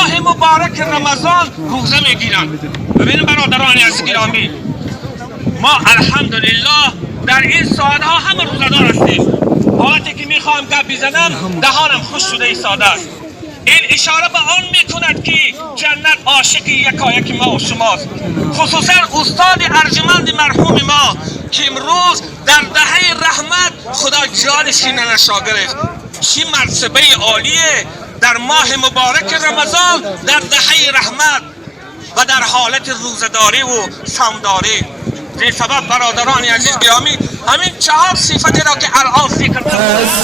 ماه مبارک رمضان روزه میگیرن. ببینید برادران عزیز گرامی، ما الحمدلله در این ساعت ها همه روزدار هستیم. حالتی که میخوام گپ بزنم دهانم خوش شده ایستاده است. این اشاره به آن میکند که جنت عاشق یکایک ما و شماست، خصوصا استاد ارجمند مرحوم ما که امروز در دهه رحمت خدا جانش نشا گرفت. چه مرتبه عالیه در ماه مبارک رمضان در دهه رحمت و در حالت روزداری و صومداری. به سبب برادران عزیز گرامی همین 4 صفتی را که الان ذکر کردم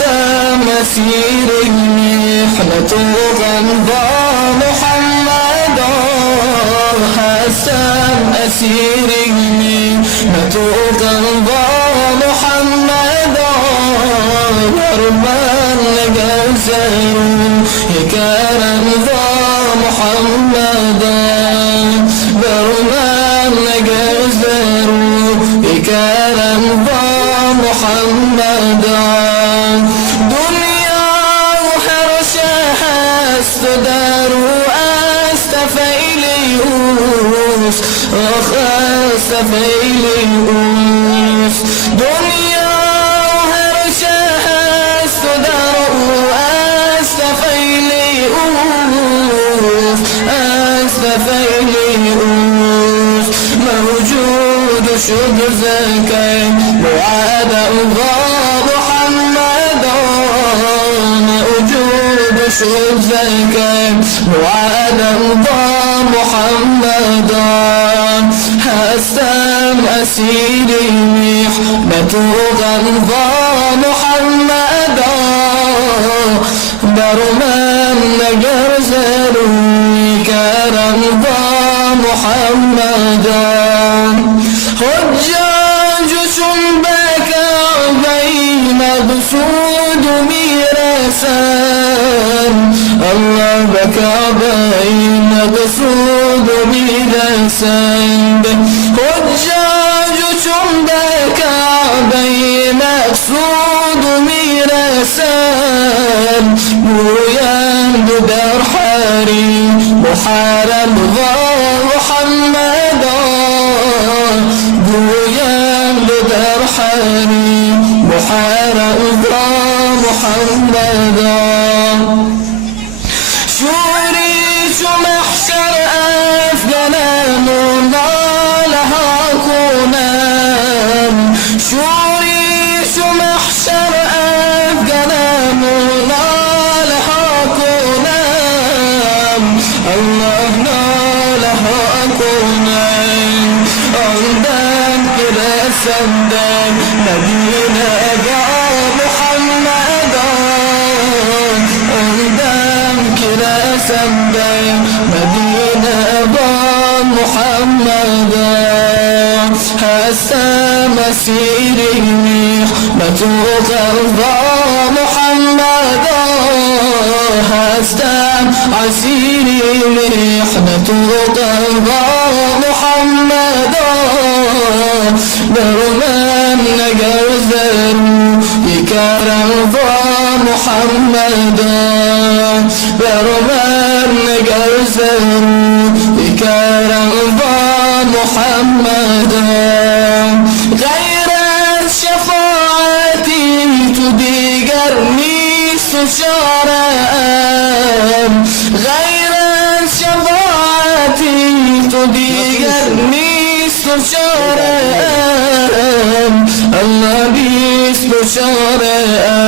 الله بيس بشارة